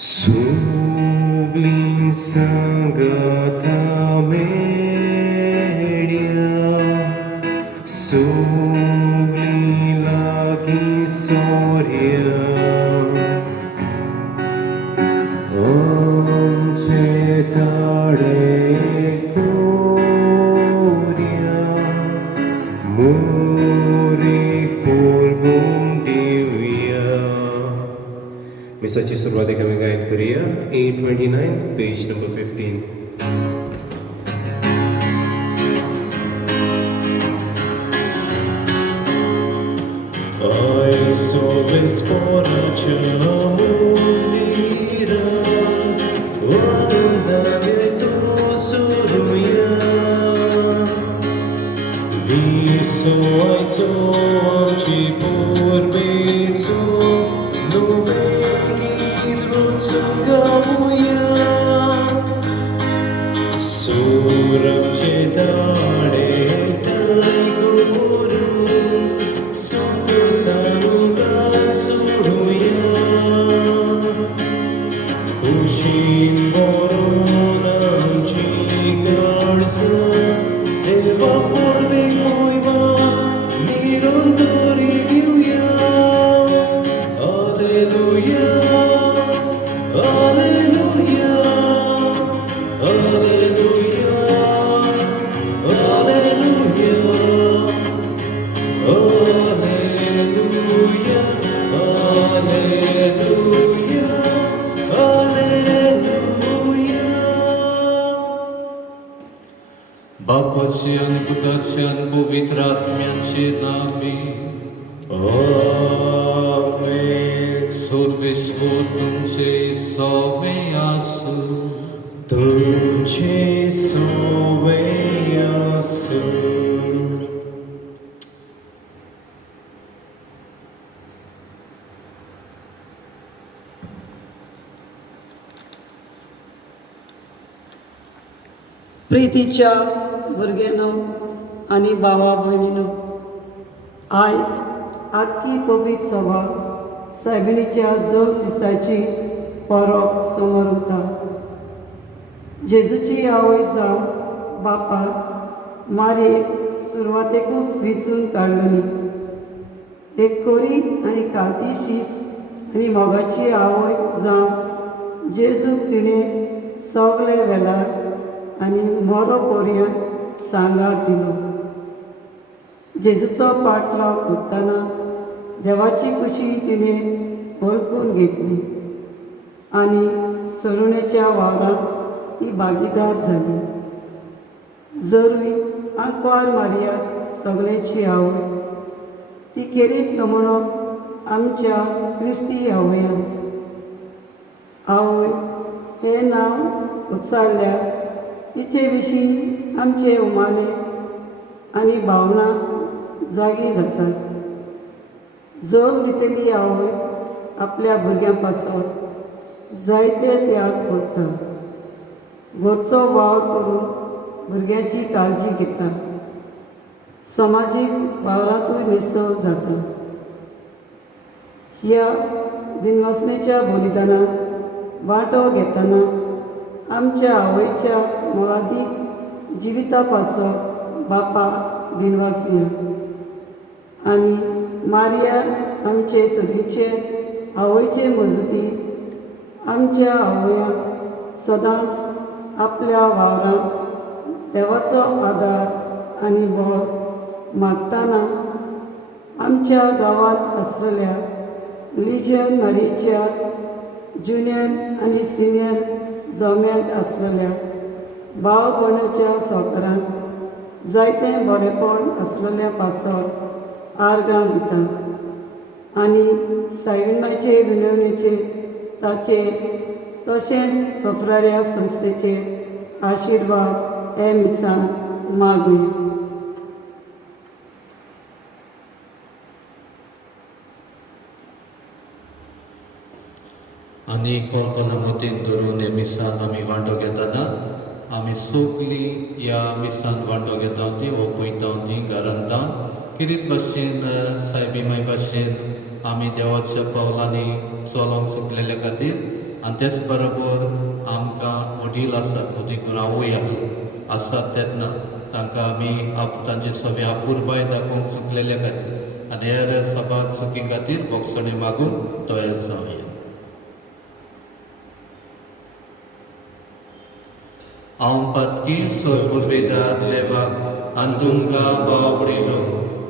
Sugli sangata media, sugli lagi soria, cetare curia, muri pulgum divya. मिसाची सुरुवात आमी गायन करूया 829 page number 15. Ai sove sporace amundira, Vandage tu suruya, Viso ai so ci purbezo, Lumegi drutsungavuya, Suram cedade tai guru, Suntu sanuga suruya, Kushin boronam chigarza, Deva porve koiva, nirondori divya, Alleluia, Alleluia, Alleluia, Alleluia, Alleluia, Alleluia, Alleluia. Bapaचे आणि पुताचे आणि पवित्र आत्म्याचे नावे Amen. Sarveshwar तुमचे सवे आसो. तुमचे सोवे असो. प्रितीच्या भुरग्यांनो आनी भावा भयणीनो, आयज आख्खी पबीत सभा सायबिणीच्या जोग दिसाची परब समोर उरता. जेजूची आवय जावन बापाक मारयेक सुरवातेकूच विचून काडलोली. एक कोरी आनी कालती शीस आनी मोगाची आवय जावन जेजूक तिणें सगळे वेळार आनी मोरो पोरयांक सांगात दिलो. जेजूचो पाटलाव करतना देवाची कुशी तिणें ओळखून घेतली आनी सरुणेच्या वावरांत ती भागीदार जाली. जरूय आंकवार मारिया सगळ्यांची आवय, ती खेरीत नमुनो आमच्या क्रिस्ती आवयां. आवय हें नांव उच्चारल्यार तिचे विशीं आमचे उमाले आनी भावना जागी जातात. जोग दितली आवय आपल्या भुरग्यां पासत जायते त्याग करता. घरचो वावर करून भुरग्याची काळजी घेता. समाजीक वावरांतूय निसव जाता. ह्या दिनवासनेच्या बलिदानात वांटो घेतना आमच्या आवयच्या मोलादीक जिविता पासत बापा दिनवासिया आनी मारिया आमचे सदीचे आवयचे मजती आमच्या आवयांक सदांच आपल्या वावरांत देवाचो आदार आनी बळ मागतना आमच्या गांवांत आसलेल्या लिजन मारियेच्या जुनियर आनी सिनियर जम्यांत आसलेल्या भाव भयणाच्या सोकरांक जायतें बरेपण आसलेल्या पासत आर्गां दिता आनी सायबिणीचे विनवणेचे ताचे तशेंच कफ्राड्या संस्थेचे आशिर्वाद हे मिसान मागुया. आणि कल्पना मतीन धरून हे मिसान आमी वांटो घेतना आमी सगळी या मिसान वांटो घेता ती ओपयता ती घालता कितें भाशेन सायबी माय भाशेन आमी देवाच्या पावलांनी चलोंक चुकलेल्या खातीर आनी तेच बरोबर आमकां वडील आसात वडील आवय आसात तेन्ना तांकां आमी तांचे सगळे आपुरबाय दाखोवंक चुकलेल्या खातीर आनी हेर सबाद चुकी खातीर बोगसणे मागून तयार जावया. हांव पातकी सोरपुरवेदार देवाक आनी तुमकां बावडीलो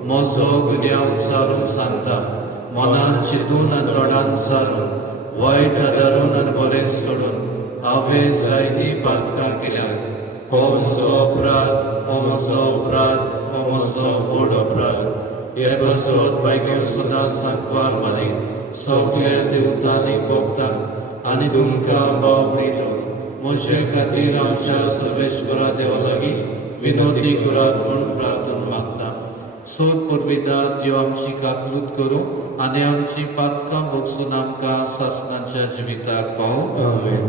म्हजो गुन्यांव विचारून सांगता, मनांत चिंतून आनी तोंडान विचारून वायट आदारून आनी बरें सोडून हांवें जायतीं पातकां केल्यात. हो म्हजो अपराध, हो म्हजो अपराध, हो म्हजो व्हड अपराध. हे बसत बायको सदांच सांगपार मारीक सगळ्या देवतांनी भोगतांक आनी तुमकां बावडीलो म्हजे खातीर आमच्या सर्वेश्वरा देवा लागीं विनोदी करात म्हूण प्रार्थना मागता. सोद पुरविदात देव आमची काकलूत करूं आनी आमची पातकां भोगसून आमकां सासणाच्या जिविताक पावूं. Amen.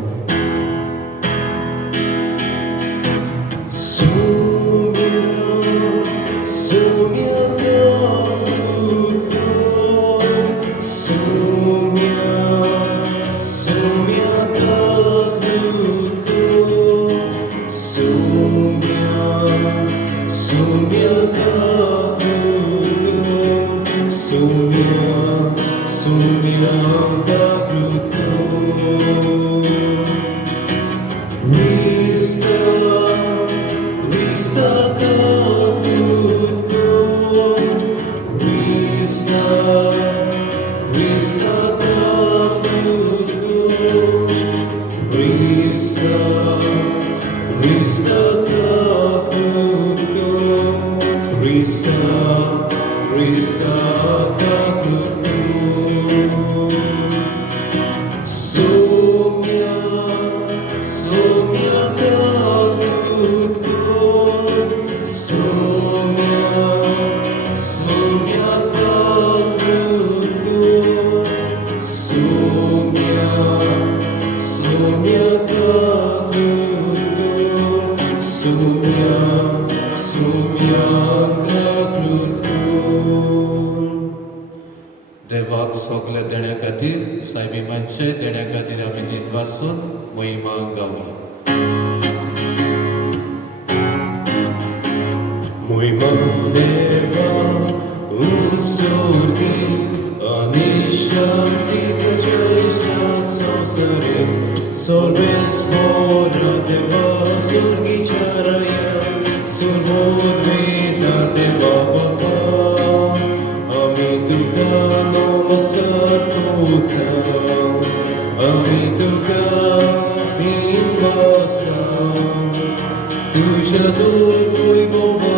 देवाक सगळे देण्या खातीर सायबीमांचे देण्या खातीर आमी नीट वाचून मोहिमा गावया. Moima deva un sordi ani shanti tejesta sasare solves mora deva surgi charaya survodveda deva baba ami tuka namaskar kota ami tuka dinvasta tuja doi gova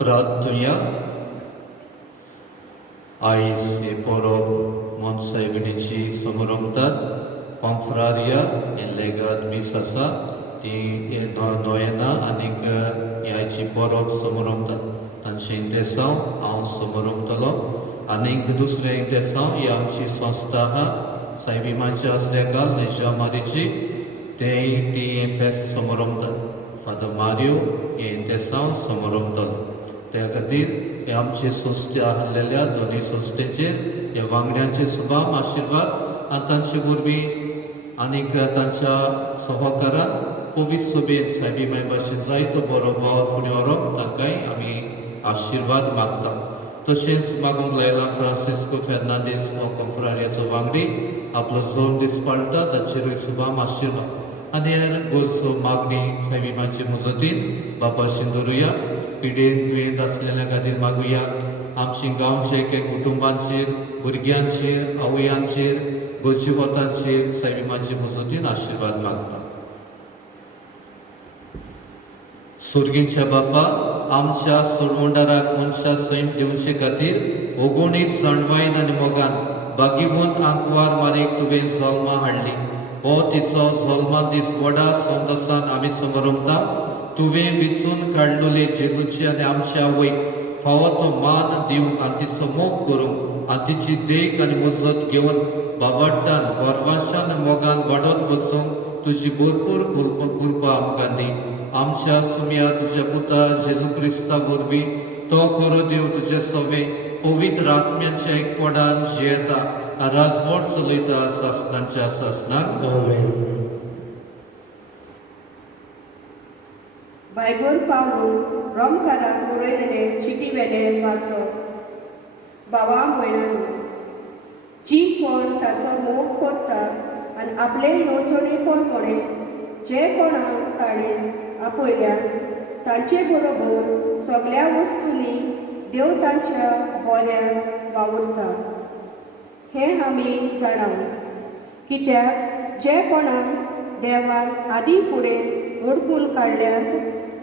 प्रार्थना. आयज हे परब मोनसायबिणीची समारंभात कॉन्फ्रारिया हे लेगात मीस आसा ती नोयेना आनीक ह्याची परब समारंभात तांचे इंटेसांव हांव समारंभतलो आनीक दुसरे इंटेसांव ही आमची संस्था आहा सायबिमांच्या आसल्याकाल नेजामारीची तेय ती फेस्त समारंभात फादर मारियो हे इंटेसांव समारंभतलो. त्या खातीर हे आमचे संस्थे आहलेल्या दोनूय संस्थेचेर ह्या वांगड्यांचे सुभाम आशिर्वाद आनी तांचे वरवीं आनीक तांच्या सहकारान पवित्र सभेन सायबी माय भाशेन जायतो बरो वावर फुडें व्हरप तांकांय आमी आशिर्वाद मागता. तशेंच मागूंक लायला फ्रांसिस्को फेर्नांदीस हो कॉन्फ्रारियाचो वांगडी आपलो जोर दिसपाळटा तांचेरूय शुभाम आशिर्वाद. आनी हेर गोरसो मागणी सायबीमाचे मजतीन बापाशीन दवरुया. पिडेन दुयेंत आसलेल्या खातीर मागुया. आमची गांवच्या एक एक कुटुंबांचेर, भुरग्यांचेर, आवयांचेर, गोंयच्या वतांचेर सायबीमाचे मजतीन आशिर्वाद मागता. सुर्गींच्या बापा, आमच्या सोडवंडाराक मनशा सैम दिवचे खातीर ओगोणीत सणवायन आनी मोगान बागीवंत आंकवार मारेक तुवें जल्मा हाडली. हो तिचो जल्मा दीस व्हडा संतोशान आमी समरमता. तुवें वेचून काडलेले जेजूचे आनी आमच्या आवयक फावो तो मान दिवंक आनी तिचो मोग करूंक आनी तिची देख आनी मजत घेवन बाबड्टान गर्वाशान आनी मोगान वाडत वचूंक तुजी भरपूर कृपा आमकां दी. आमच्या सुम्या तुज्या पुता जेजू क्रिस्ता वरवीं तो खरो देव तुजे सवे पवित्र आत्म्याच्या एकवटान जियेता राजवट चलयता सासणांच्या सासणाक. आमेन. बायबल पावलो रोमकाराक बरयलेले चिटी वेले वाचो. भावा भयणांनो, जी कोण ताचो मोग करतात आनी आपले येवजणेपणपणे जे कोणाक ताणें आपयल्यात तांचे बरोबर सगळ्या वस्तूंनी देव तांच्या बऱ्याक वावुरता हें आमी जाणां. कित्याक जे कोणाक देवान आदी फुडें ओळखून काडल्यात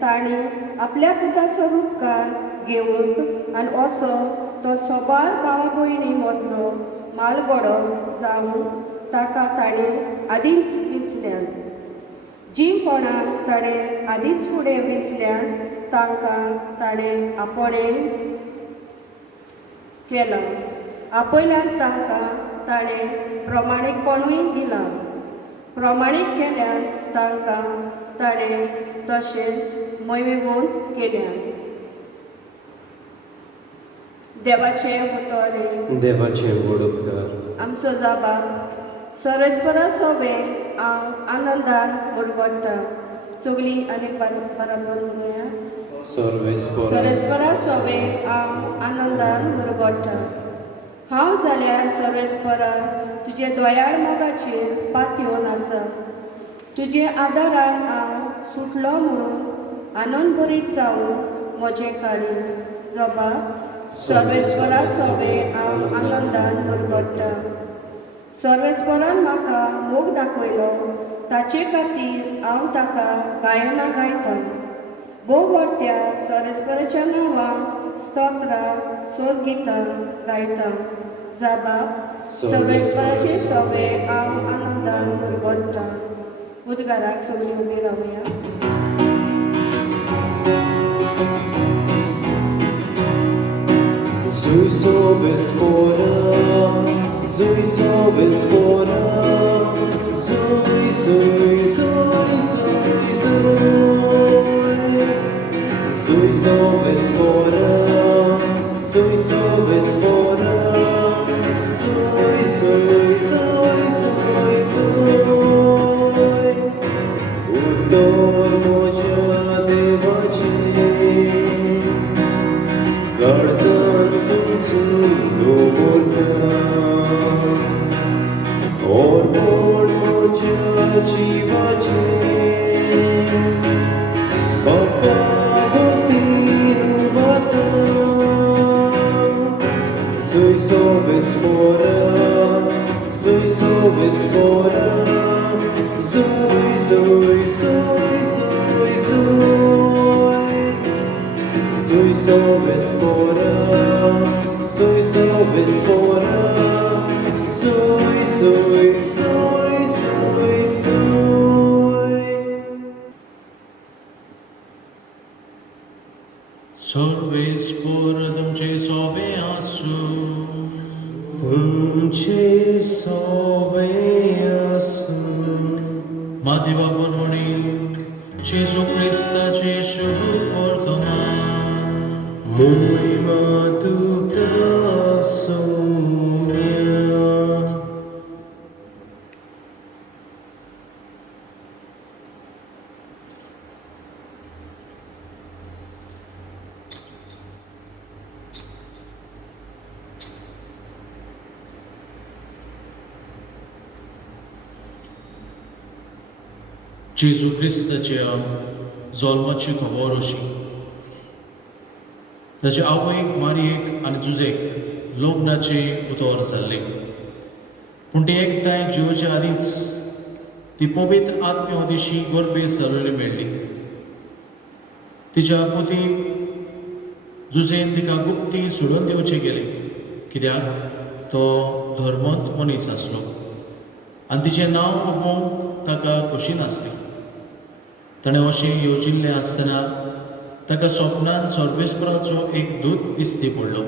तांणी आपल्या पुताचो उपकार घेवंक आनी असो तो सोबार भावा भयणी मदलो मालगडो जावन ताका ताणें आदींच विचल्यात. जी कोणाक ताणें आदींच फुडें विचल्यात तांकां ताणें आपणें केलां. आपयल्यात तांकां ताणें प्रमाणीकपणूय दिलां. प्रमाणीक केल्यात तांकां ताणें तशेंच मैवेवंत केल्यात. देवाचें उतोरे देवाचें व्हड उपकार. आमचो जाबा सरस्परा सवे हांव आनंदान मुरगोडटा. सगळीं आनीक बराबर म्हणुया. सरस्परा सवे हांव आनंदान मुरगोडटा. हांव जाल्यार सरस्परा तुजे दोयाळ मोगाचेर पातयेवन आसा. तुजे आदारान हांव सुटलो म्हणून आनंद भरीत जावन म्हजें काळीज जोबा सर्वेस्परा सवे हांव आनंदान मुरगोडटा. सर्वेस्परान म्हाका मोग दाखयलो ताचे खातीर हांव ताका गायनां गायतां. भोव व्हडट्या सर्वेस्पराच्या नांवान स्तोत्रां सोदगितां गायतां. जाबा सर्वेस्पराचे सवे हांव आनंदान मुरगोडटा. उद्गाराक सगळीं उबी रावया. Zui sobe spora, zui sobe spora, zui, zui, zui, zui, zui. Zui sobe spora, zui sobe spora, zui, zui, zui, zui, zui. Udor moja devace, Garzan no or moja jivace, Baba botinu mata. Zui sobe spora, zui sobe spora, zui, zui, zui, zui, zui. Zui sobe spora, zui sobe spora, zui, zui, zui, zui, zui. Sorbe spora तुमचे सोबे आसू. तुमचे सोबे आसू. माती बापून म्हणी जेजू क्रिस्ताचे शुभ वर्तमान. Moima tuka somia. जेजू क्रिस्ताच्या जल्माची खबर अशी ताचे आवयक मारयेक आनी जुजेक लग्नाचे उतर जाल्ले, पूण ती एकठांय जिवोच्या आदींच ती पवित्र आत्म्या दिशी गर्भे सरळी मेळ्ळी. तिच्या पतीक जुजेन तिका गुप्ती सोडून दिवचे गेले, कित्याक तो धर्मंत मनीस आसलो आनी तिचें नांव उपोवंक ताका खोशी नासली. ताणें अशें येवजिल्लें आसतना ताका स्वप्नांत सर्वेस्पराचो एक दूत दिश्टी पडलो.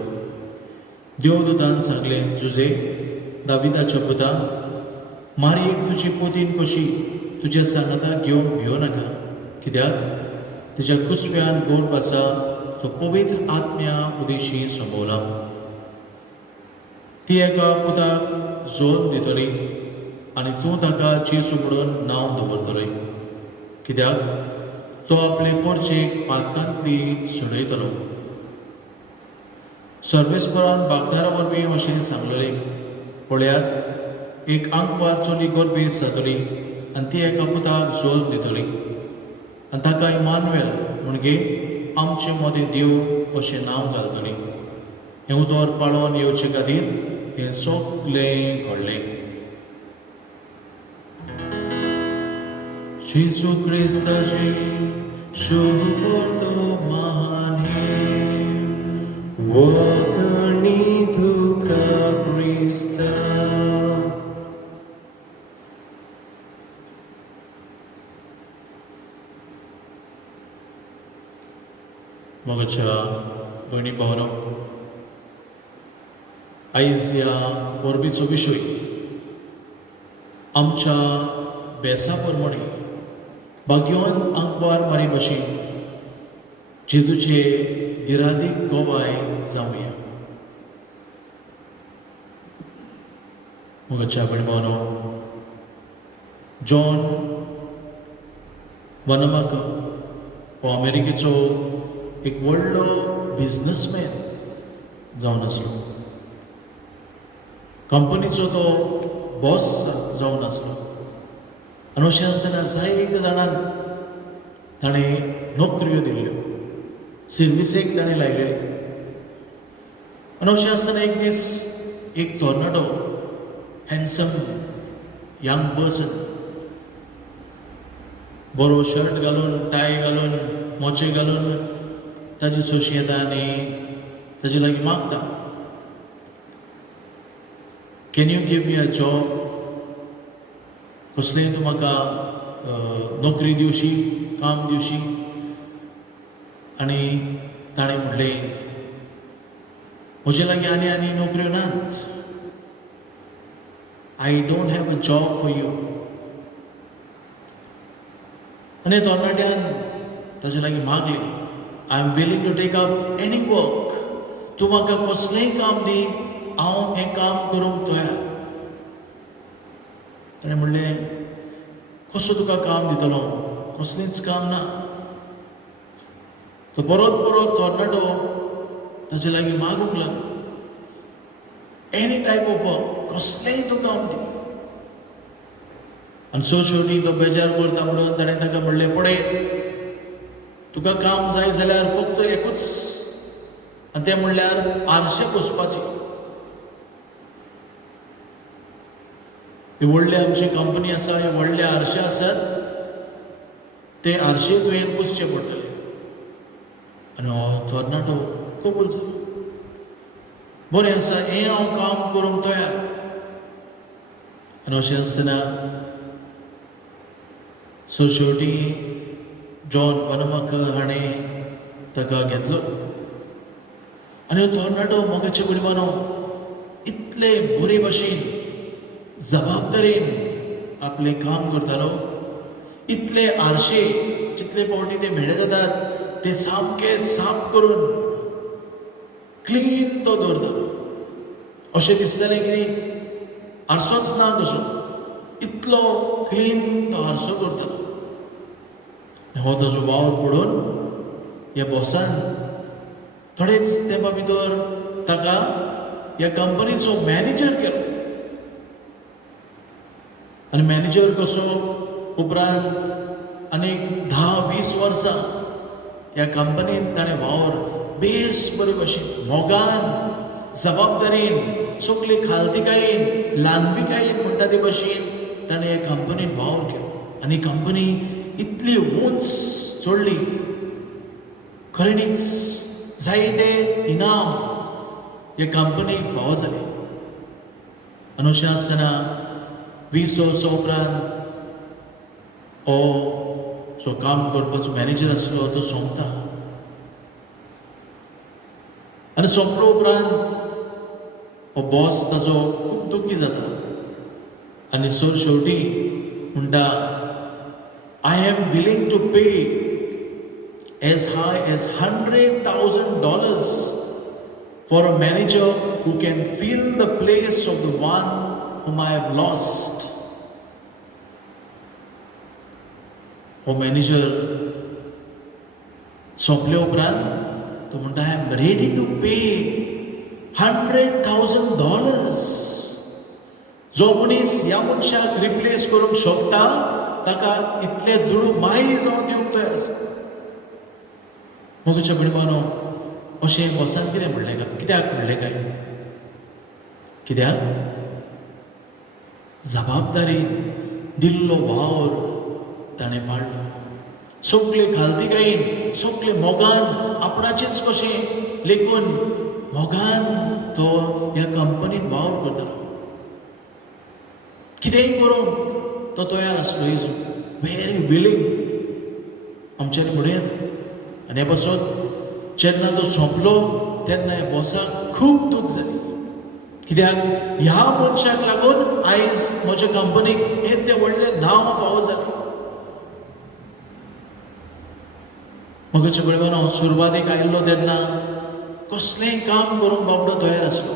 देवदूतान सांगलें, जुजे, दाविदाच्या पुता, मारयेक तुजी पतीन कशी तुज्या सांगाता घेवंक भियो नाका, कित्याक तिच्या कुसव्यान गर्भ आसा तो पवित्र आत्म्या उदेशी संभोवला. ती एका पुताक जल्म दितली आनी तूं ताका जेजू म्हणून नांव दवरतले, कित्याक तो आपले पोरचेक पातकांतली सुणयतलो. सर्वेस्परान बागण्यारा वरवीं अशें सांगलेलें, पळयात, एक आंकवार चली गर्भेत जातली आनी ती एका पुताक जल्म दितली आनी ताका इमानुएल म्हणजे आमचे मदें देव अशें नांव घालतली. हें उतर पाळोवन येवचे खातीर हें सगलें घडलें. जेजू क्रिस्ताची शुभ वर्तमानी वगणी तुका क्रिस्ता. मोगाच्या भयणी भावनो, आयज ह्या परबीचो विशय आमच्या बेसा प्रमाणे भाग्यवान आंकवार मारी भाशेन जेजूचे दिरादीक गोवाय जावया. मोगाच्या भयणी भावनो, जॉन वनमाका हो अमेरिकेचो एक व्हडलो बिझनसमॅन जावन आसलो. कंपनीचो तो बॉस जावन आसलो आनी अशें आसतना जायत्या जाणांक ताणें नोकऱ्यो दिल्ल्यो, सर्विसेक ताणें लायलेली. आनी अशें आसतना एक दीस एक तरणाटो, हँडसम यंग पर्सन, बरो शर्ट घालून, टाय घालून, मोचे घालून ताजी सोशी येता आनी ताजे लागीं मागता, can you give me a job? कसलेंय तूं म्हाका नोकरी दिवशी, काम दिवशी? आनी ताणें म्हणलें, म्हजे लागीं आनी नोकऱ्यो नात. I don't have a job for you. आनी तरणाट्यान ताजे लागीं मागलें, I am willing to take up any work. तूं म्हाका कसलेंय काम दी, हांव हें काम करूंक तयार. ताणें म्हणलें, कसो तुका काम दितलो? कसलेंच काम ना. तो परत परत तरणाटो ताजे लागीं मागूंक लागलो, एनी टायप ऑफ वर्क, कसलेंय तूं काम दी. आनी सो शेवटी तो बेजार करता म्हणून ताणें ताका म्हणलें, पळय, तुका काम जाय जाल्यार फक्त एकूच, आनी तें म्हणल्यार आरशे पुसपाचें. ही व्हडली आमची कंपनी आसा, हे व्हडले आरशे आसात, ते आरशे तुवें पुसचे पडटले. आनी हो तरणाटो कबूल जालो. बरें आसा, हें हांव काम करूंक तयार. आनी अशें आसतना सो शेवटी जॉन वनमाका हाणें ताका घेतलो. आनी हो तरणाटो मोगाचे कुडीमानो इतले बरे भाशेन जबाबदारेन आपलें काम करतालो. इतले आरशे जितले पावटी ते मेळ्ळे जातात ते सामके साफ करून क्लीन तो दवरतालो. अशें दिसतालें की आरसोच ना कसो, इतलो क्लीन तो आरसो करतालो. हो ताजो वावर पडून ह्या बॉसान थोडेच तेंपा भितर ताका ह्या कंपनीचो मॅनेजर केलो. आनी मॅनेजर कसो उपरांत आनी 10-20 वर्सां ह्या कंपनीन ताणें वावर बेस बरे भशेन मोगान जबाबदारीन सगली खालतिकायेन ल्हानविकायेन म्हणटा ते भशेन ताणें ह्या कंपनीन वावर केलो आनी कंपनी इतली उंच चडली खरेंच जायते इनाम ह्या कंपनीक फावो जाले आनी अशें आसतना 20 वर्सां उपरांत हो जो काम करपाचो मॅनेजर आसलो तो सोंपता आनी सोंपलो उपरांत हो बॉस ताजो खूब दुखी जाता आनी सर शेवटी म्हणटा I am willing to pay as high as $100,000 for a manager who can fill the place of the one whom I have lost. हो मॅनेजर सोंपले उपरांत तो म्हणटा आय एम रेडी टू पे $100,000. जो मनीस ह्या मनशाक रिप्लेस करूंक शकता ताका इतले दुडू माय जावन दिवंक तयार आसा. मोगच्या भणिबानो अशें बॉसान कितें म्हणलें काय कित्याक म्हणलें काय कित्याक जबाबदारी दिल्लो वावर ताणें पाळलो सगळे खालतिकायेन सगळे मोगान आपणाचेच कशें लेकून मोगान तो ह्या कंपनीन वावर करतालो कितेंय करूंक तो तयार आसलो इज व्हेरी विलिंग आमच्यांनी म्हणून आनी हे पासून जेन्ना तो सोंपलो तेन्ना ह्या बॉसाक खूब दूख जाली कित्याक ह्या मनशाक लागून आयज म्हज्या कंपनीक येदें व्हडलें नांव फावो जालें. मगच्या बळबानो सुरवातेक आयिल्लो तेन्ना कसलेंय काम करूंक बाबडो तयार आसलो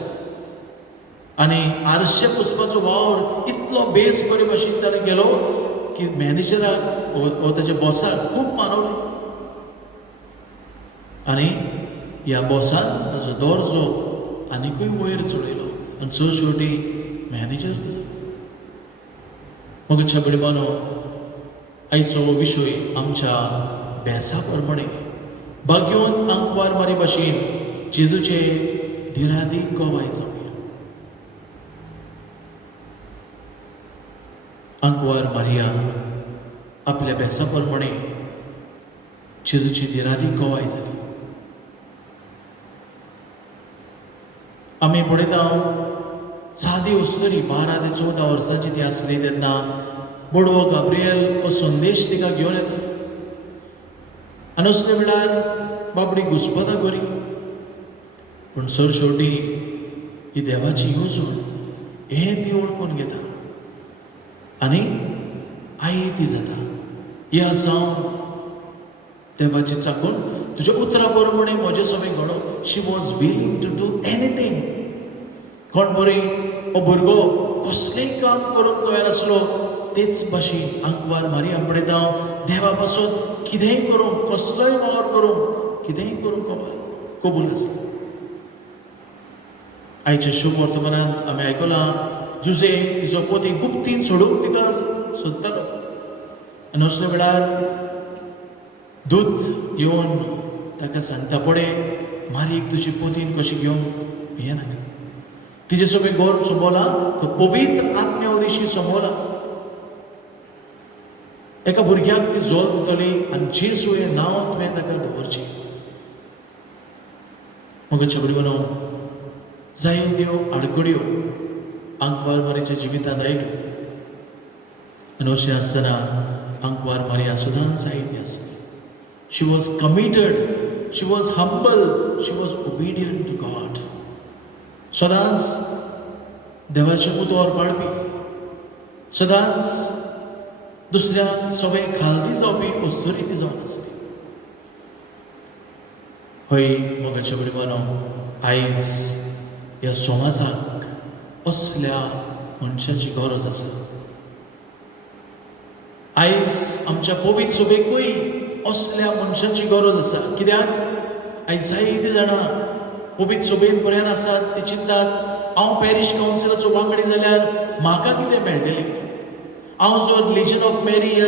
आनी आरशे पुसपाचो वावर इतलो बेस बरे भाशेन ताणें गेलो की मॅनेजराक वो ताच्या बॉसाक खूब मानवलें आनी ह्या बॉसान ताजो दर्जो आनिकूय वयर चडयलो आनी चड शेवटी मॅनेजर दिलो. मगच्या बळबानो आयचो विशय आमच्या बेसा प्रमाणे बाग्योंत आंकवार मारी भाशेन जेजूचे धिरादीक गोवाय जावया. आंकवार मारिया आपल्या बेसा प्रमाणे जेजूची धिरादीक गोवाय जाली. आमी पळयता सादी वस्तुरी 12 ते 14 वर्सांची ती आसली तेन्ना बडवो गाब्रिएल हो संदेश तिका घेवन येता आनी असल्या वेळार बाबडी घुस्पता करी पूण सर शेवटी ही देवाची येवजण हें ती ओळखून घेता आनी आई ती जाता. या जावन देवाची चाकून तुज्या उतरा प्रमाणे म्हजे सगळें घडो she was willing to do anything. कोण बरी हो भुरगो कसलेंय काम करूंक तयार आसलो तेच भाशेन आंकवार मारिया पळयता देवा पासून कितेंय करूंक कसलोय वावर करूंक कितेंय करूंक कबूल आसा. आयच्या शुभ वर्तमानांत आमी आयकलां जुजे तिचो पोती गुप्तीन सोडूंक तिका सोदतालो आनी असल्या वेळार दूत येवन ताका सांगता पडे मारीक तुजी पोतीन कशी घेवंक येनाका. तिजे सगळें गोर सोबोला तो पवित्र आत्म्या वरवीं सोबोला. एका भुरग्याक ती जल्मतली आनी जेजू हें नांव तुवें ताका दवरचें. मगच्या भुरग्यानो जायत्यो आडकडयो आंकवार मारीच्या जिवितांत आयल्यो आनी अशें आसतना आंकवार मारिया सदांच जायती आसली. She was committed, she was humble, she was obedient to God. सदांच देवाचें उतोर पाळपी सदांच दुसऱ्यांक सगळें खालती जावपी वस्तुरी ती जावन आसली. हय मोगाच्या भुरग्यानो आयज ह्या समाजाक असल्या मनशाची गरज आसा. आयज आमच्या पवित्र सभेकूय असल्या मनशाची गरज आसा. कित्याक आयज जायतीं जाणां पवित्र सभेन पर्यंत आसात ते चिंतात हांव पॅरिश कावन्सिलाचो वांगडी जाल्यार म्हाका कितें मेळटलें. हांव जर लिजन ऑफ मेरी ह्या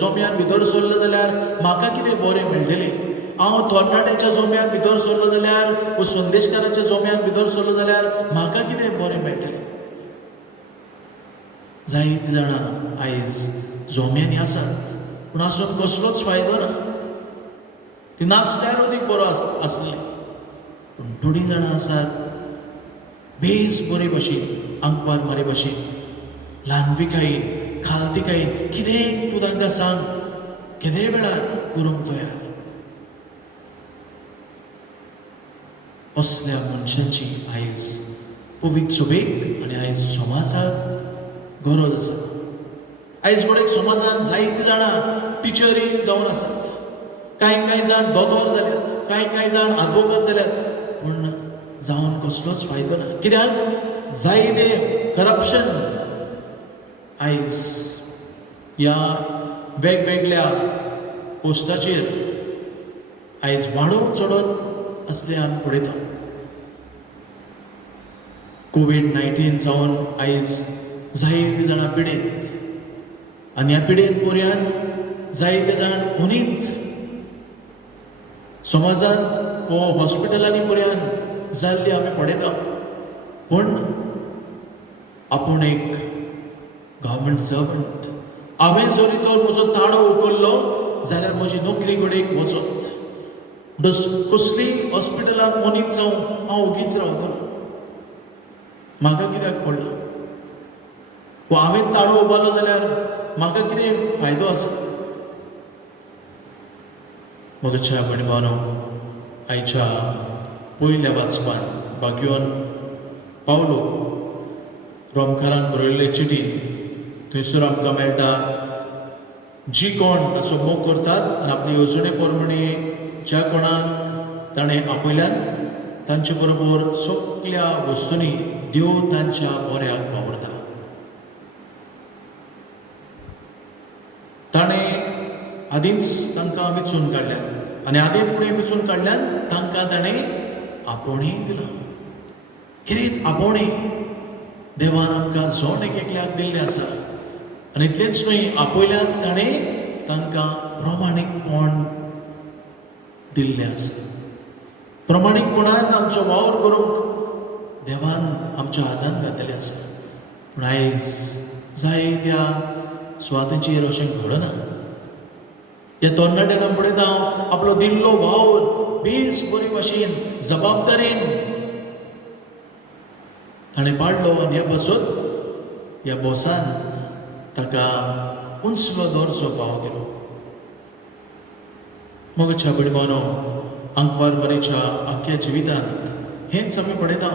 जोम्यान भितर सरलो जाल्यार म्हाका कितें बरें मेळटलें. हांव तरणाट्याच्या जोम्यान भितर सरलो जाल्यार वा संदेशकाराच्या जोम्यान भितर सरलो जाल्यार म्हाका कितें बरें मेळटलें. जायतीं जाणां आयज जोम्यांनी आसात पूण आसून कसलोच फायदो ना. ती नासल्यार अदीक बरो आसलें. पूण थोडीं जाणां आसात बेस बरे भाशेन आंकवार मारे भाशेन ल्हानविकायेन खालतिकायेन कितेंय तूं तांकां सांग केदेय वेळार करूंक तयार. असल्या मनशांची आयज पवित्र सभेक आनी आयज समाजाक गरज आसा. आयज घडये समाजान जायतीं जाणां टिचरी जावन आसात. कांय जाण दोतोर जाल्यात, कांय जाण आदवोगाद जाल्यात. पूण जावन कसलोच फायदो ना. कित्याक जायते करप्शन आयज ह्या वेगवेगळ्या पोस्टाचेर आयज वाडत चडत असलें आमी पळयता. कोविड-19 जावन आयज जायतीं जाणां पिडेत आनी ह्या पिडेन पर्यान जायते जाण पुनीत समाजांत वो हॉस्पिटलांनी पर्यान जाल्ली आमी पळयता. पूण आपूण एक गव्हर्मेंट सर्वंट, हांवें जरी तर म्हजो ताळो उखल्लो जाल्यार म्हजी नोकरी कडेक वचत. कसली हॉस्पिटलांत मनीत जावं हांव उगीच रावतलो. म्हाका कित्याक पडला? वा हांवें ताळो उबारलो जाल्यार म्हाका कितें फायदो आसा? म्हज्या भयणी भावांनो, आयच्या पयल्या वाचपान बागयोन पावलो रोमकारान बरयल्ले चिटीन थंयसर आमकां मेळटा जी कोण ताचो मोग करतात आनी आपले येवजणे प्रमाणे ज्या कोणाक ताणें आपयल्यान तांचे बरोबर सगळ्या वस्तूंनी देव तांच्या बऱ्याक वावरता. ताणें आदींच तांकां वेंचून काडल्यात आनी आदींच फुडें वेंचून काडल्यान तांकां ताणें आपोवणी दिला. कितें आपोवणी? देवान आमकां जोड एक एकल्याक दिल्लें आसा आनी इतलेंच न्हय, आपयल्यान ताणें तांकां प्रमाणीकपण दिल्लें आसा. प्रमाणीकपणान आमचो वावर करूंक देवान आमच्या हातांत घातलेलें आसा. पूण आयज जायत्या सुवातेचेर अशें घडना. ह्या तरणाट्यांक पळयता हांव आपलो दिल्लो वावर बेस बरे भाशेन जबाबदारेन ताणें पाडलो आनी ह्या पासत ह्या बॉसान ताका उंचलो दर्जो फावो केलो. मोगाच्या भयणी भावांनो, आंकवार मारीच्या आख्या जिवितांत हेंच आमी पळयता.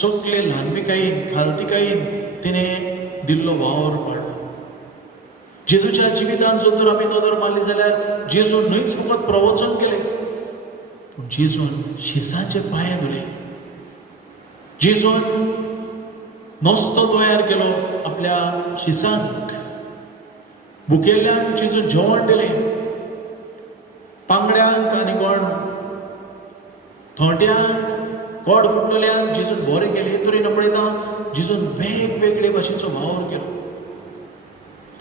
सगळे ल्हानविकायेन खालतिकायेन तिणें दिल्लो वावर पाडलो. जेजूच्या जिवितांत जर तर आमी नदर मारली जाल्यार जेजून न्हयच फकत प्रवचन केलें, पूण जेजून शिसाचे पांय धुले. जेजून नस्तो तयार केलो आपल्या शिसांक. भुकेल्ल्यांक जेजून जेवण दिलें. पांगड्यांक आनी कोण थोंट्यांक कोड फुटलेल्यांक जेजून बरें केलें. हे तरेन पळयता जेजून वेगवेगळे भाशेचो वावर केलो.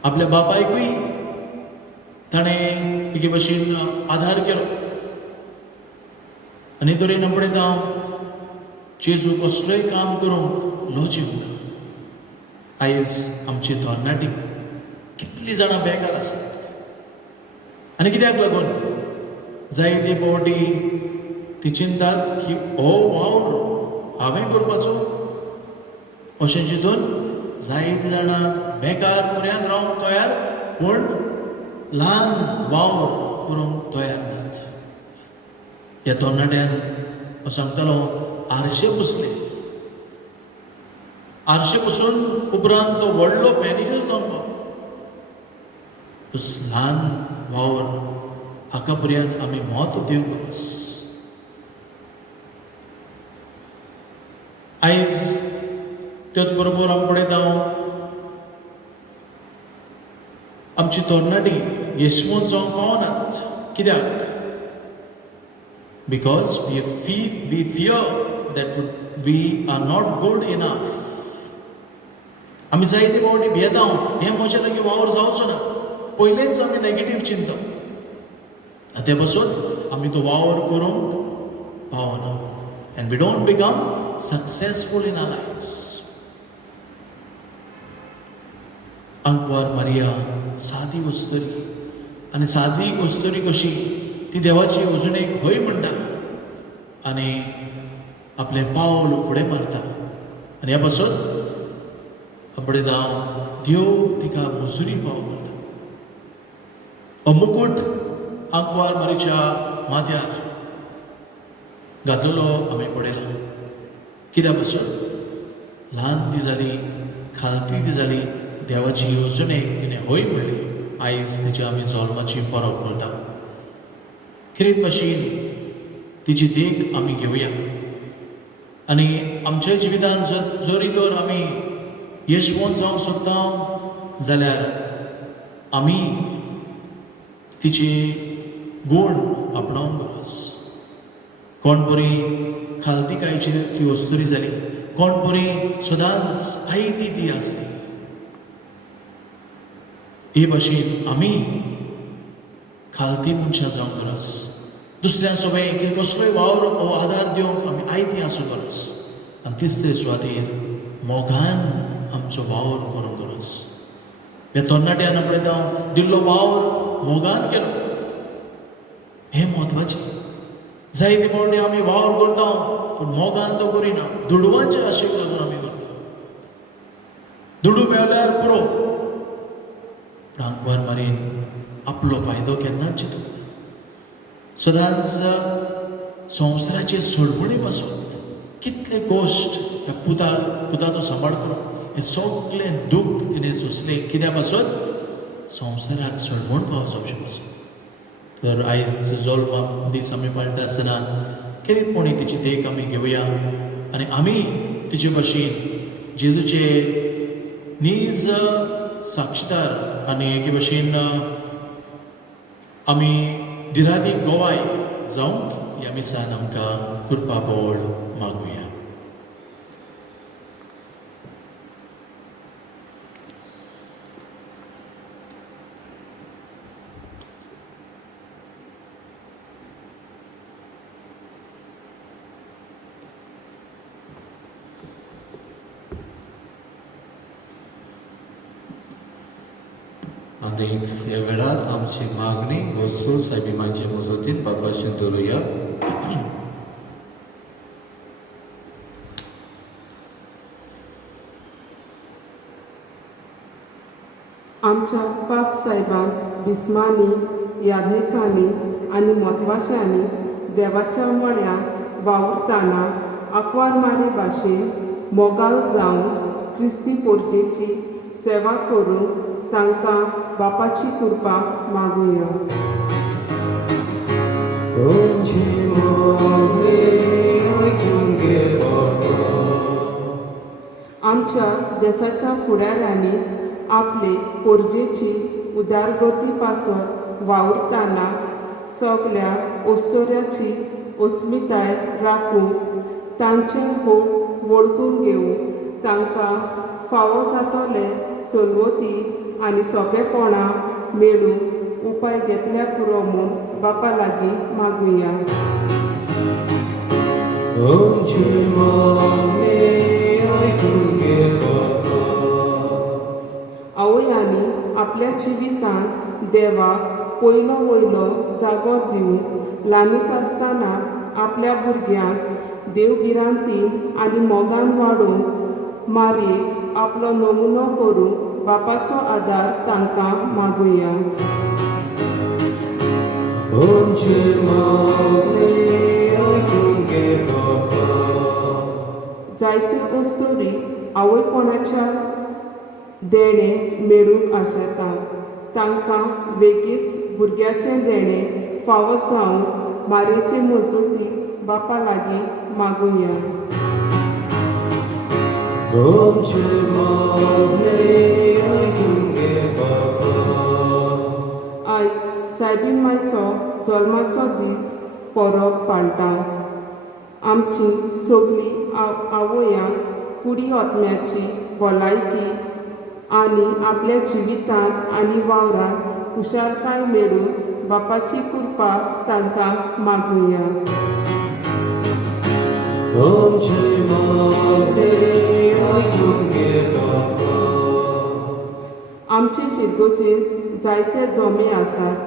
आपल्या बापायकूय ताणें एके भाशेन आदार केलो. आनी तरेन पळयता जेजू कसलोय काम करूंक लॉजिक ना. आयज आमची तरणाटी कितलीं जाणां बेकार आसात आनी कित्याक लागून? जायती पावटी ती चिंतात की हो वावर हांवें करपाचो अशें चिंतून जायतीं जाणां बेकार पर्यान रावंक तयार पूण ल्हान वावर करूंक तयार नात. ह्या तरणाट्यान हांव सांगतालो आरशे पुसले. आरशे पुसून उपरांत तो व्हडलो मॅनेजर जावन पावलो. ल्हान वावर हाका पर्यंत आमी महत्व दिवंक गरज. आयज तेच बरोबर आमी पळयता आमची तरणाटी येशमूत जावंक पावनात. कित्याक? Because we fear that we are not good enough. आमी जायते फावटी भियेता हें म्हजें लागीं वावर जावचो ना, पयलेंच आमी नेगेटीव चिंतता, ते पासून आमी तो वावर करूंक पावना, and we don't become successful in our lifes. आंकवार मारिया सादी वस्तरी, आनी सादी वस्तरी कशी ती देवाची अजून एक हय म्हणटा आनी आपलें पावल फुडें मारता, आनी ह्या पासून आपणे नांव देव तिका मजुरी फाव करता. मुकूट आंकवार मारीच्या माथ्यार घातलेलो आमी पळयला. कित्या पासून ल्हान ती जाली, खालती ती जाली, देवाची येवजणेक तिणें हय म्हणली. आयज तिची आमी जल्माची परब करता. खेरीत भाशेन तिची देख आमी घेवया आनी आमच्या जिवितांत जरी तर आमी यशवंत जावंक सोदता जाल्यार आमी तिचे गूण आपणावंक गरज. कोण बरी खालतीकायेची ती वस्तुरी जाली, कोण बरी सदांच आयती ती आसली, हे भाशेन आमी खालती मनशां जावंक गरज. दुसऱ्या सोबे कसलोय वावर हो आदार दिवंक आमी आयती आसूं गरज. आनी तिसरे सुवातेर मोगान आमचो वावर करूंक गरज. ह्या तरणाट्यान पळयता दिल्लो वावर मोगान केलो, हें म्हत्वाचें. जायते फावटी आमी वावर करता पूण मोगान तो करिना, दुडवांचे आशेक लागून आमी करता. दुडू मेवल्यार पुरो, पूण आंकवार मारीन आपलो फायदो केन्नाच चिंतूंक ना. सदांच संवसाराचे सोडवणे पासून कितले गोश्ट ह्या पुताचो सांबाळ करप, हें सगळें दूख तिणें सोंसलें. कित्या पासून संवसाराक सोडवण पाव जावचे पासून. तर आयज जल्म दीस आमी पाळटा आसतना खेरीतपणी तिची देख आमी घेवया आनी आमी तिचे भाशेन जेजूचे नीज साक्षीदार आनी एके भाशेन आमी दिरादीक गोवाय जावंक ह्या मिसान आमकां कृपा बोड मागुया. आनी ह्या वेळार आमची मागणी गोसूर सायबिमांचे मजतीन बापाशें दवरुया. आमच्या पाप साहेबांक बिस्मांनी, याज्ञिकांनी आनी म्हत्वाशांनी देवाच्या मळ्यार वावुरतना आंकवारमारी भाशेन मोगाल जावन क्रिस्ती पोरजेची सेवा करूंक तांकां बापाची कृपा मागुया. आमच्या देशाच्या फुडाऱ्यांनी आपले पोरजेची उदारगती पासून वावुरतना सगळ्या ओस्तोऱ्याची अस्मिताय राखून तांचे होप वळखून घेवून तांकां फावो जातले सलवती आनी सोंपेपणां मेळूंक उपाय घेतल्या पुरो म्हूण बापा लागीं मागुया. आवयांनी आपल्या जिवितांत देवाक पयलो वयलो जागो दिवंक ल्हानूच आसतना आपल्या भुरग्यांक देवबिरांतीन आनी मोगान वाडोवंक मारयेक आपलो नमुनो करूंक बापाचो आदार तांकां मागुया. जायत्यो वस्तुरी आवयपणाच्या देणें मेळूंक आशेता. तांकां बेगीच भुरग्याचें देणें फावो जावंक मारयेची मजती बापा लागीं मागुया. आयज सायबीन मायचो जल्माचो दीस परब पाळटा. आमची सगळीं आवयांक कुडी ओतम्याची भलायकी आनी आपल्या जिवितांत आनी वावरांत खुशालकाय मेळून बापाची कृपा तांकां मागुया. आमची मागणी आयकून घे बापा. आमचे फिरगोचेर जायते जोमे आसात.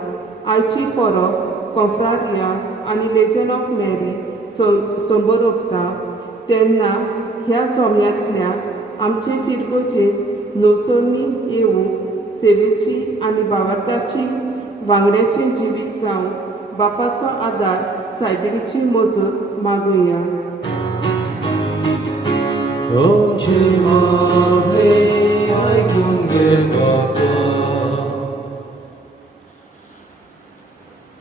आयची परब कॉफ्रारिया आनी लेजन ऑफ मॅरी समोर ओंपता तेन्ना ह्या जोम्यांतल्या आमचे फिरगोचेर नवसोनी येवूंक सेवेची आनी भावार्थाची वांगड्याचें जिवीत जावं बापाचो आदार सायबिणीची मजत मागुया. आमची मागणी आयकून घे बापा.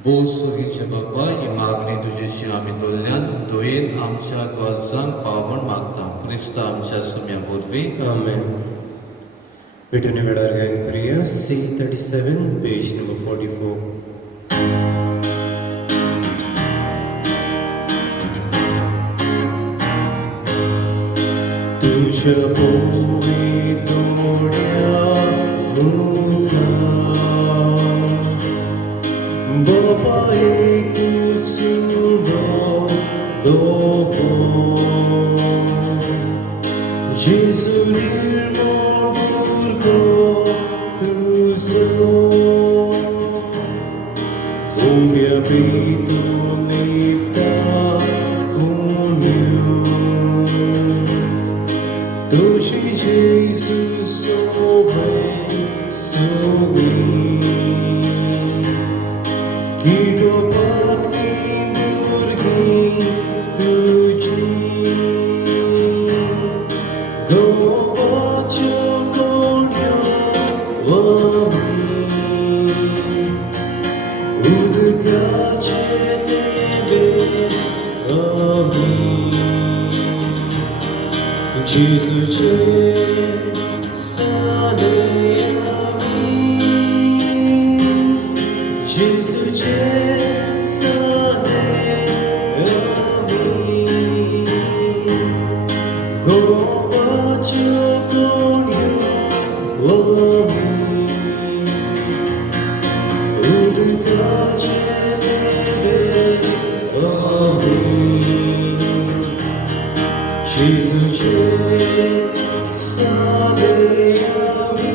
भोव सुगीचे बापा, ही मागणी तुजेशी आमी दोल्ल्यान दोयेन आमच्या गरजांक पावण मागता. क्रिस्त आमच्या सुम्या वरवीं. Amen. भेटून वेळार गायन करूया C37 पेज नंबर 44. तुझ्या पोळी तोड्या मुखा बापा एकूच दोहो Jésus निर्मळ भुरगो तुजो उम्या भितून निपटा कोण्यो तुझी जेजू सोबी किडोपातली भुरगीं तुजी गोपाच्यो कोण्यो आमी उदकाचे नेबे आमी जेजूचे सादे आमी जेजूचे सादे आमी गोपाच्यो कोण्यो आमी उदकाचे नेबे आमी जेजूचे सादे आमी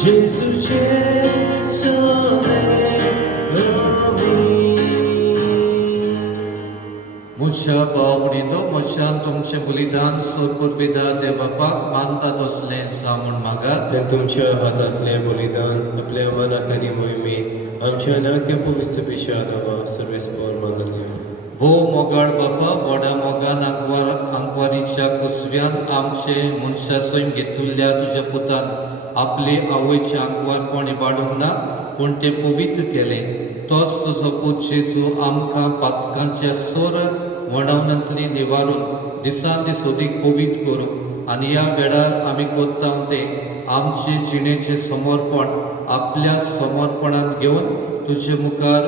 जेजूचे सादे आमी. म्हज्या भाव भयणींनो, म्हज्यान तुमचें बलिदान सोदपुरविदा देव बापाक मानतात असलें जा म्हूण मागात. आणि तुमच्या हातांतले बलिदान आपल्या मनाक आनी मोहिमेक आमच्या नाक्या पवित्र पिशादवा सर्वेस्पर मागल्या. भो मोगाळ बापा, व्हडा मोगान आंकवारीच्या कुसव्यान आमचे मनशासोय घेतिल्ल्या तुज्या पुतान आपले आवयचे आंकवारपण इबाडूंक ना, पूण ते पवित्र केले. तोच तुजो पूत जेजू आमकां पातकांच्या सोर वणवनंतरी निवारून दिसान दीस अदीक पवित्र करूं आनी ह्या वेळार आमी कोत्ता ते आमचे जिणेचे समर्पण आपल्या समर्पणान घेवन तुजे मुखार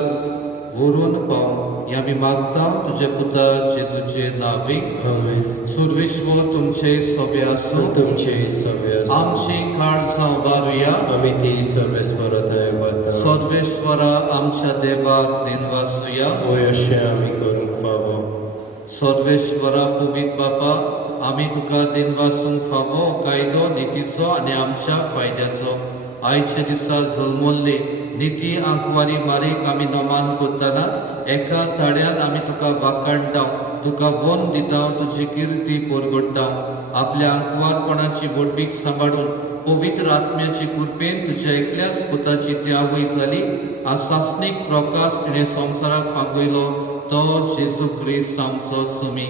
व्हरून पावूं हें आमी मागता तुज्या पुता जेजूचे नांवी. आमेन. सर्वेश्वर तुमचे सोबे आसूं. तुमचे सगळे आमची काळजां उबारुया. आमी ती सर्वेस्परताय वाता सर्वेश्वरा आमच्या देवाक दिनवासुया. होय अशें आमी करूंक फावो. सर्वेश्वरा पवित्र बापा, आमी तुका दिनवासूंक फावो कायदो नितीचो आनी आमच्या फायद्याचो आयच्या दिसा जल्मल्ली निती आंकवारी मारीक आमी नमान करतना एका ताड्यान आमी तुका वाकडटा, तुका वन दिता, तुजी किर्ती परगडटा. आपल्या आंकवारपणाची वडवीक सांबाळून पवित्र आत्म्याची कृपेन तुज्या एकल्याच पुताची त्यावय जाली. आसासनीक प्रकाश तिणें संवसाराक फांकयलो तो जेजू क्रिस्त आमचो सुमी.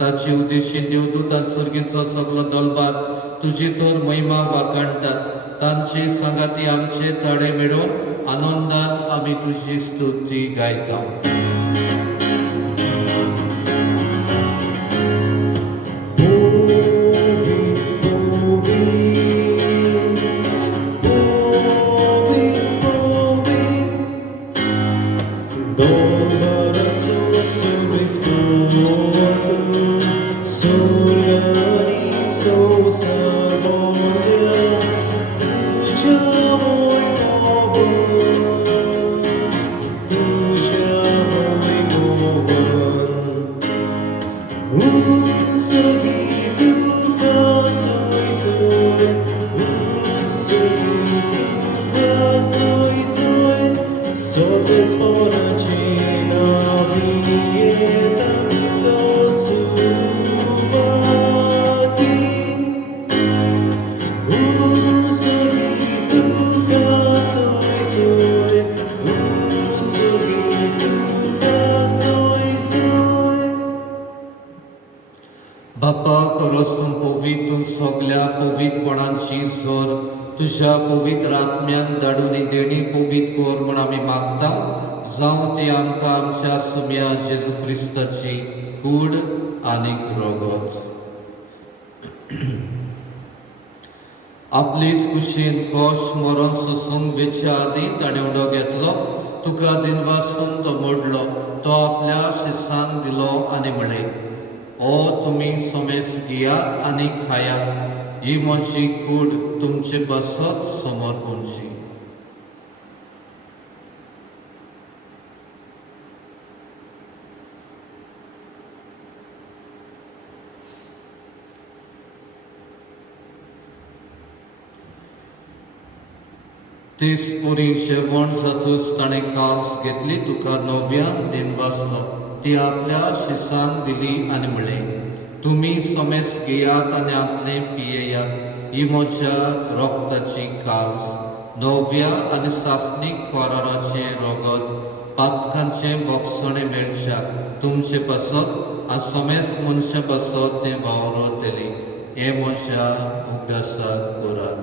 ताची उद्देशीन देवदूतां सर्गीचो सगलो दलबार तुजी तर महिमा वाकाणटात. तांची संगाती आमचे ताडे मेळोवन आनंदान आमी तुजी स्तुती गायता. Sorgani so Sobresporaci navieta do subaki Usugi duka soy soy Usugi duka soy soy बापा खरोच तूं पवित्र सगळ्या पवित्रपणांची जोर तुझ्या पवित्र आत्म्यान धाडून देणी पवित्र कोर म्हूण आमी मागता जावं ती आमकां आमच्या सुम्या जेजू क्रिस्ताची कूड आनी रगत आपलीच कुशीन कोश मरण सोसूंक वेच्या आदीं ताणें उडो घेतलो तुका दिनवासून तो मोडलो तो आपल्या शिसांक दिलो आनी म्हळें ओ तुमी समेस घेयात आनी खायात ही म्हजी कूड तुमचे बसत समोर उंची तीस पुरी जेवण जातूच ताणें काल्स घेतली तुका नव्यान दिन वाचलो ती आपल्या शिसांक दिली आनी म्हळें तुमी समेस घेयात आनी आतलें पियेयात ही म्हज्या रोगताची काल्स नव्या आनी सासणीक कोराराचें रगत पातकांचें बोगसणें मेळच्याक तुमचे बसत आनी समेस मनशां बसत तें वावरत दिली हें म्हज्या उगडासाक करात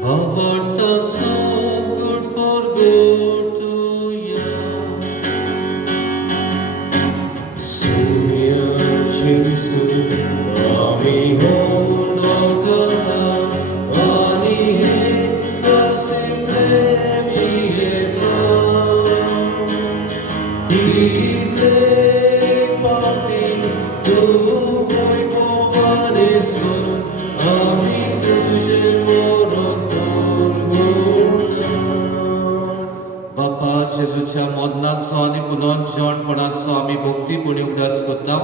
Avartați-o cât porgotuia. Sumia Jesu ami Unogata, anihe, kasitre미에가 Idlek pati, duhoi povanesun, ami tuje बापा जेजूच्या मोदनाचो आनी पुनर्जवणपणाचो आमी भक्तीपणी उगडास करता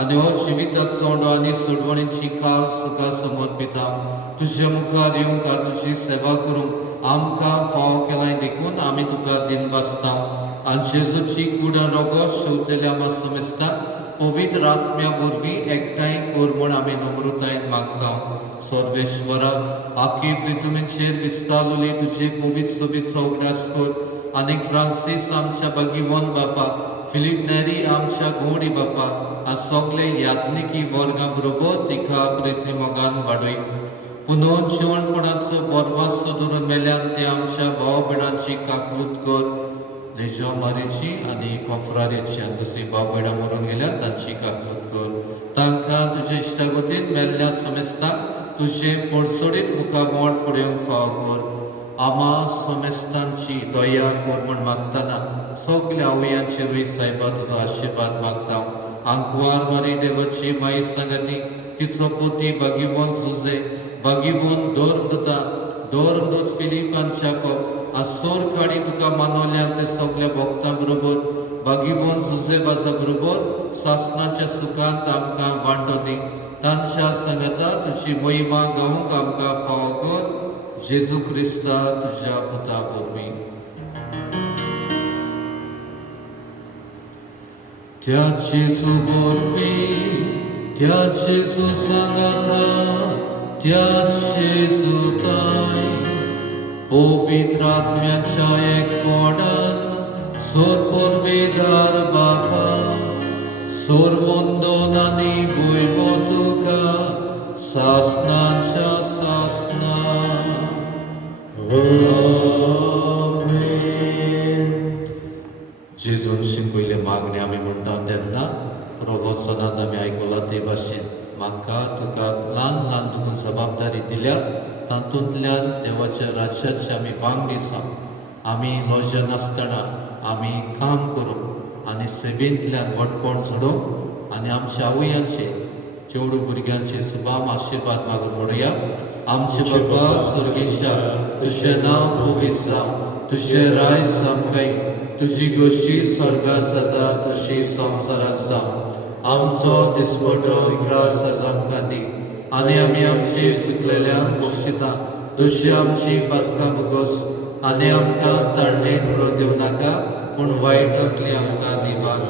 आनी हो जिविताचो आनी सोडवणेची कास तुका समर्पिता तुज्या मुखार येवंक तुजी सेवा करूंक आमकां फाव केलाय देखून आमी तुका दिन वाचता आनी जेजूची कुडा रगत शेवतेल्या आमी समेस्ता पवित्र आत्म्या वरवीं एकठांय कर म्हूण आमी नम्रतायेन मागता सर्वेश्वरा आखी पृथ्वीचेर विस्तारलेली तुजे पवित्र सोबीचो उगडास कर आनी फ्रांसीस आमच्या भगिवन बापा फिलीप नेरी आमच्या गोडी बापा आ सगळे यात्निकी वर्गा बरोबर तिका पृथ्वी मोगान वाडय पुनर्जीवणपणाचो बरवासो धरून मेल्यान ते आमच्या भाव भयणांची काकूत कर लेजो मारीची आनी कॉन्फ्रारीची आनी दुसरी भाव भयणां मरून गेल्यार तांची काकूत कर तांकां तुजे इश्टागतीन मेल्ल्या समेस्ताक तुजे पडसोडीत मुखामोड पडोवंक फाव कर आमा समेस्तांची दया कर म्हूण मागतना सगल्या आवयांचेरूय सायबा तुजो आशिर्वाद मागता आंकवार मारी देवाची माई सांगती तिचो पोती भगिवन जुजे भगिवन दोरदूत फिलिपांच्या सोर काडी तुका मानवल्यान ते सगल्या भक्तां बरोबर भगिवन जुजे बाजा बरोबर सासनाच्या सुखांत आमकां वांटो दी तांच्या संगता तुजी महिमा गावूंक आमकां फाव कर जेजू क्रिस्ता तुझ्या पुता वरवीं त्या जेजू वरवीं त्या जेजू सांगाता त्या जेजू ताई पवित्र आत्म्याच्या एकपणान सोर परवेदार बापा सोर वंदन आनी वैभव तुका सासनाच्या सासना जेजून शिकयले मागणी आमी म्हणटा तेन्ना प्रवचनांत आमी आयकलां ते भाशेन म्हाका तुका ल्हान ल्हान तुका जबाबदारी दिल्या तातूंतल्यान देवाच्या राज्याचे आमी वांगडी जावं आमी लॉजान आसतना आमी काम करूंक आनी सेवेंतल्यान वटपण झडोवंक आनी आमच्या आवयांचे चेडू भुरग्यांचे सुबाम आशिर्वाद मागून म्हणुया आमचे बाबा स्वर्गीच्या तुझें नांव पवित्र जावं तुझें राय सामकें तुजी गोष्टी स्वर्गात जाता तशी संवसारात जावं. आमचो दिसपटो विक्रास आमकां दी आनी आमी आमची चुकलेल्यांक बक्षिता तशी आमची पातकां बगोस आनी आमकां ताळणेत व्हरून दिवं नाका पूण वायटांतली आमकां निवार.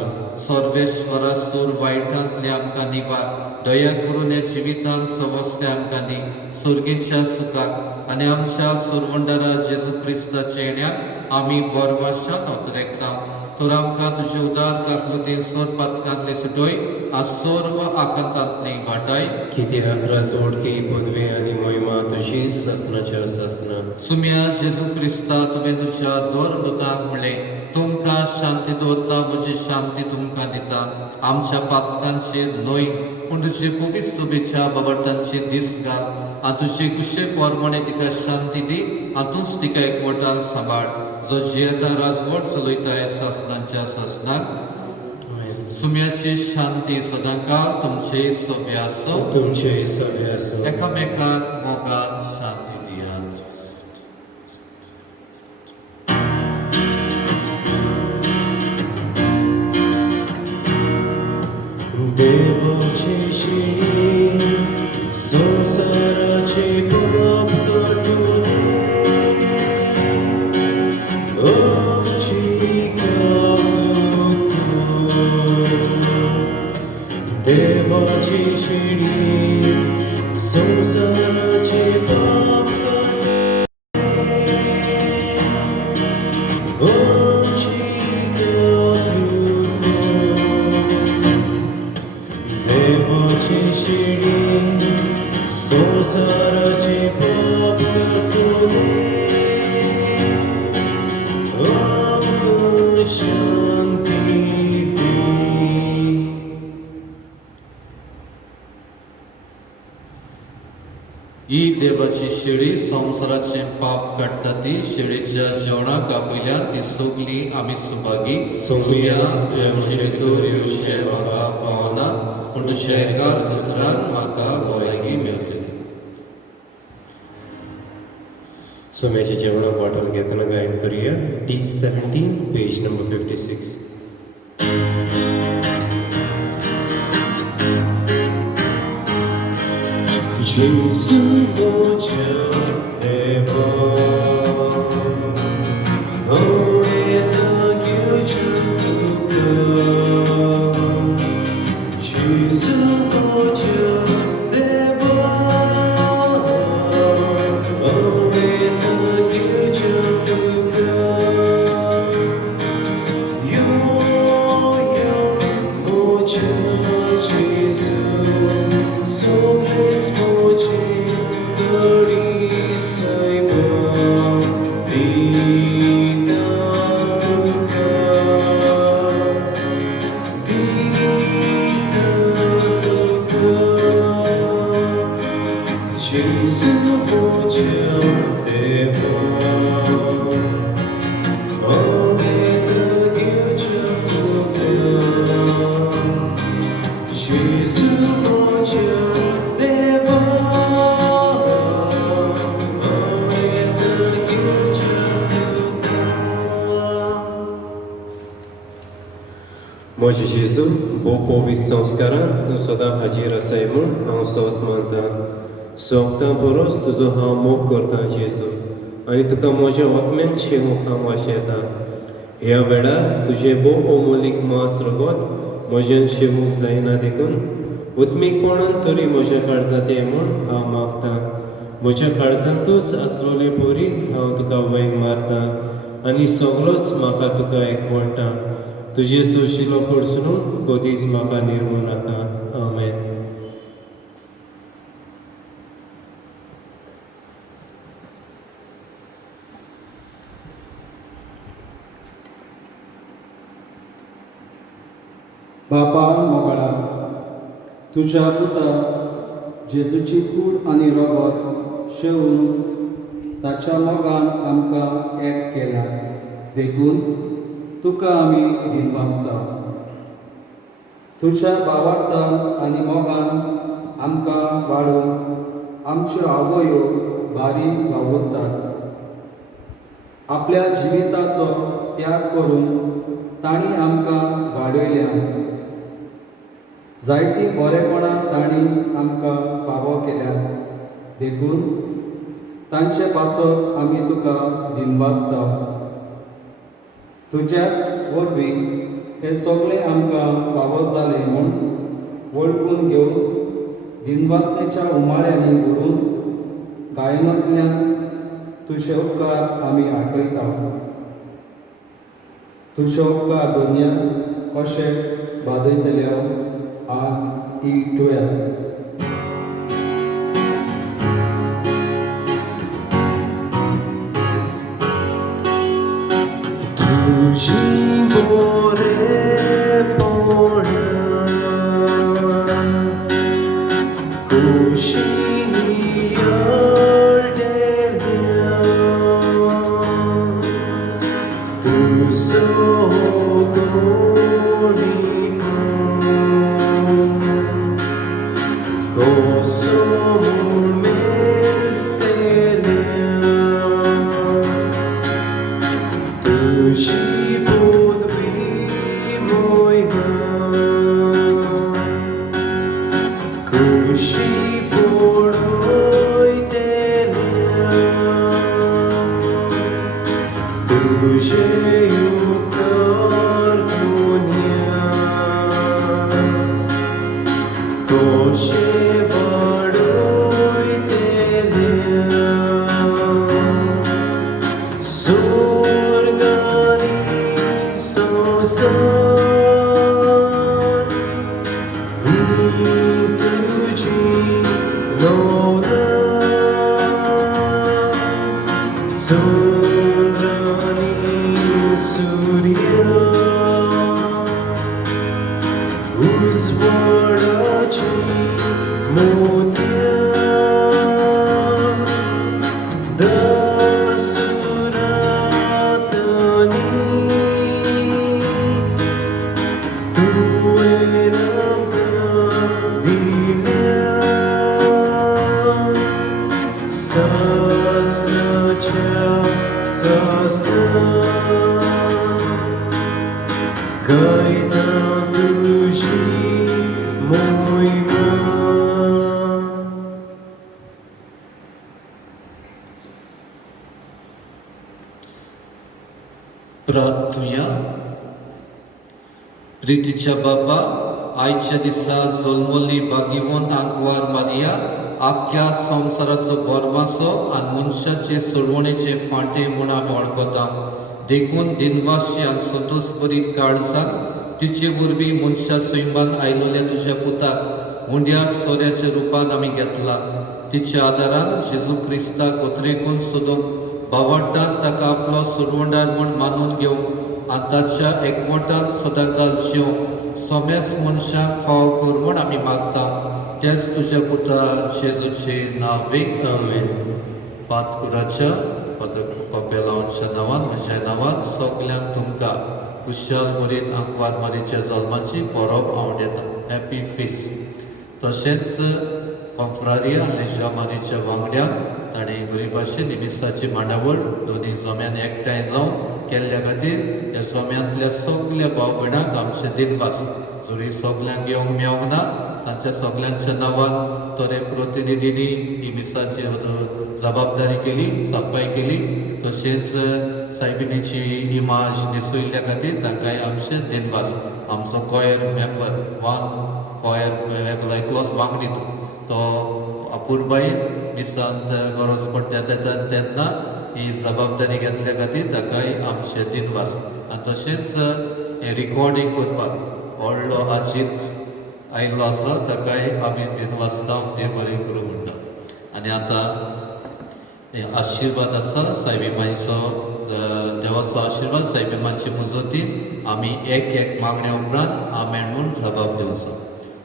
सर्वेश्वरा सूर वायटांतली आमकां निवार. दया करून हे जिवितांत समस्ते आमकां दी सुर्गीच्या सुखाक आनी आमच्या सुरवंडरा जेजू क्रिस्ताच्या येण्याक आमी बरवाशान उतरेकता. तर आमकां तुजे उदार कातलो सर पातकांतले सुटोय आज सर्व आकांतांतली वाटाय. कित्याक राजवडकी पदवी आनी मोहिमा तुजीच आसनाच्या आसना. सुम्या जेजू क्रिस्ता तुवें तुज्या दोर दुतांक म्हणलें तुमकां शांती दवरता म्हजी शांती तुमकां दिता. आमच्या पातकांचेर न्हय पूण तुजे पवित्र सोबेच्या बाबटांचेर दीस घाल आनी तुजे कुशे पोरमणे तिका शांती दी आनी तूंच तिका एकवटान सांबाळ. जो जियेता राजवट चलयता सासनांच्या सासनाक. सुम्याची शांती सदांकाळ तुमचे सोबे आसो. तुमचे सगळे आसूं. एकामेकाक मोगान शांती दियात. देवाची शिणी संसाराचे पाप काढून आमची कावून. देवाची शिणी संसाराचे पाप काढून आमची कावून. देवाची शिणी संसाराचे पाप काढून आमकां शांती दी. ही देवाची शेळी संवसाराचे पाप काडटा ती शेळीच्या जेवणाक आपयल्यान ती सगली आमी सुभागी. सोमया तुवें म्हजे भितर येवचें म्हाका पावना पूण तुज्या एका उतरान म्हाका भलायकी मेळटली. सोम्याच्या जेवणाक वांटून घेतना गायन करुया D17 पेज नंबर 56. जेजू म्हज्या देवा हांव येता घेवचें तुका. जेजू म्हज्या देवा हांव येता घेवचें तुका. यो यो म्हज्या जेजू सगळेंच म्हजें घडी सायबां दिता तुका. दिता तुका. जेजू म्हज्या देवा हांव येता घेवचें तुका. जेजू म्हज्या देवा हांव येता घेवचें तुका. म्हजे जेजू भोव पवित्र संस्कारांत तूं सदां हाजीर आसाय म्हूण हांव सोत मानतां. सोगतां परस तुजो हांव मोग करतां जेजू आनी तुका म्हज्या आत्म्यान शेवूंक हांव वाशेतां. ह्या वेळार तुजें भोव अमोलीक मांस रगत म्हज्यान शेवूंक जायना देखून उत्मीकपणान तरी म्हज्या काळजांत ये म्हूण हांव मागतां. म्हज्या काळजांतूच आसलोले पोरी हांव तुका वैग मारतां आनी सगळोच म्हाका तुका एकवडटा. तुजे सुशिलो पडसून कधीच म्हाका निर्मूळ नाका. आमेन. बापा मोगळा तुज्या पुता जेजूची कूड आनी रगत शेवून ताच्या मोगान आमकां एक केला देखून तुका आमी दिनवासता. तुज्या भावार्थान आनी मोगान आमकां वाडून आमच्यो आवयो बारी वावुरतात. आपल्या जिविताचो त्याग करून तांणी आमकां वाडयल्या. जायतीं बरेपणां तांणी आमकां फावो केल्यात. देखून तांचे पासत आमी तुका दिनवासता. तुज्याच वरवीं हे सगळें आमकां फावो जालें म्हूण वळखून घेवन दिनवासनेच्या उमाळ्यांनी व्हरून गायनांतल्यान तुजे उपकार आमी आठयता. तुजे उपकार दोनया कशें बादयतल्या आग इटुया. प्रार्थूया. प्रितीच्या बाबा, आयच्या दिसा जल्मली भाग्यवंत आंकवार मारिया आख्या संवसाराचो बोरमासो आनी मनशाचे सोडवणेचे फांटे म्हूण आमी वळखता. देखून दिनवाशी आनी संतोश भरीत काळजात तिचे वरवीं मनशा सैमान आयलोल्या तुज्या पुताक हुंड्या सोऱ्याच्या रुपान आमी घेतला. तिच्या आदारान जेजू क्रिस्ताक उतरेकून सोदूंक भावार्थान ताका आपलो सोडवणदार म्हूण मानून घेवंक आनी ताच्या एकवटान सदांकाल जिवंक सोमेस मनशाक फाव कर म्हूण आमी मागता. तेच तुज्या पुता जेजूचे नांवेक आमेन. पातकुराच्या कपेलांच्या नांवान म्हज्या नांवान सगल्यांक तुमकां कुशाल बरीत आंकवार मारीच्या जल्माची परब हांव दिता. Happy fest. तशेंच कॉन्फ्रारिया लेजा मारीच्या वांगड्याक ताणें बरे भाशेन निमिसाची मांडावळ दोनी जम्यान एकठांय जावन केल्ल्या खातीर ह्या जम्यांतल्या सगल्या भाव भयणांक आमचे दिनवास. जरी सगल्यांक येवंक मेळोंक ना तांच्या सगल्यांच्या नांवान तरे प्रतिनिधींनी ही मिसाची जबाबदारी केली, सफाई केली. तशेंच सायबिणीची इमाज न्हेसयल्ल्या खातीर तांकांय आमचे दिनवास. आमचो कॉयर मेंबर कॉयर एकलोच वांगडी तो अपुर्बायेन मिसांत गरज पडटा तेन्ना ही जबाबदारी घेतल्या खातीर ताकाय आमचे दिनवास. आनी तशेंच हें रिकॉर्डिंग करपाक व्हडलो अजीत आयिल्लो आसा ताकाय आमी दिनवासता देव बरें करूं म्हणटा. आनी आतां आशिर्वाद आसा सायबीमाईचो देवाचो आशिर्वाद सायबीमाची मुजतीन आमी एक मागण्या उपरांत आमेन म्हूण जबाब दिवचो.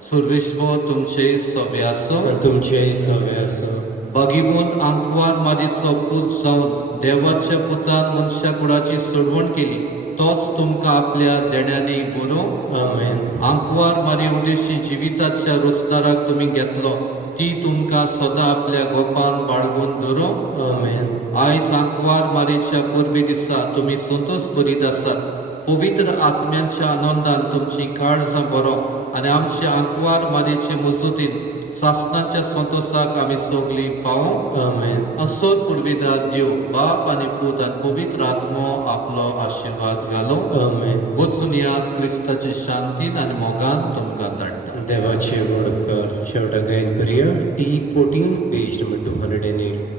सर्वेश्वर तुमचे सवे आसो. तुमचेय सवे आसो. भागिवंत आंकवार मारीचो पूत जावन देवाच्या पुतान मनशा कुळाची सोडवण केली. तोच तुमकां आपल्या देण्यानी बरो. आमेन. आंकवार मारी उद्देशी जिविताच्या रोजदाराक तुमी घेतलो. ती तुमकां तुमकां सदां आपल्या गोपान बाळगून दवरूं. Amen. आयज आंकवार मारेच्या परबे दिसा तुमी संतोश भरीत आसात. पवित्र आत्म्याच्या आनंदान तुमची काळजां बरो आनी आमच्या आंकवार मारेचे मजतीन सासणाच्या संतोषाक आमी सगळीं पावूं. Amen. असोर पुर्विदार देव बाप आनी पूत आनी पवित्र आत्मो आपलो आशिर्वाद घालूं. Amen. वचून यात क्रिस्ताची शांतीन आनी मोगान तुमकां धाडटा. देवाचे वडकार शेवटा गायन करूया T14 पेज नंबर 208.